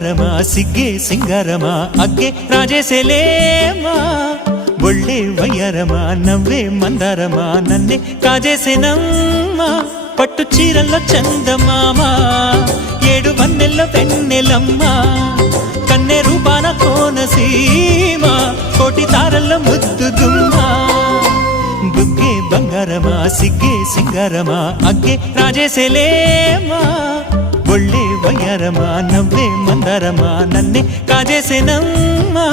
బంగారమా సిగ్గే సింగారమా అగ్గే రాజేసేలేమా ఒళ్ళే వయ్యారమా నవ్వే మందారమా నన్నే కాజేసేనమ్మా పట్టు చీరల్లో చందమామా ఏడు వన్నెల్లో వెన్నెలమ్మా కన్నె రూపాన కోనసీమ కోటి తారల్లో ముద్దుగుమ్మా బుగ్గే బంగారమా సిగ్గే సింగారమా అగ్గే రాజేసేలేమా ఒళ్ళే వయ్యారమా నవ్వే మందారమా నన్నే కాజేసేనమ్మా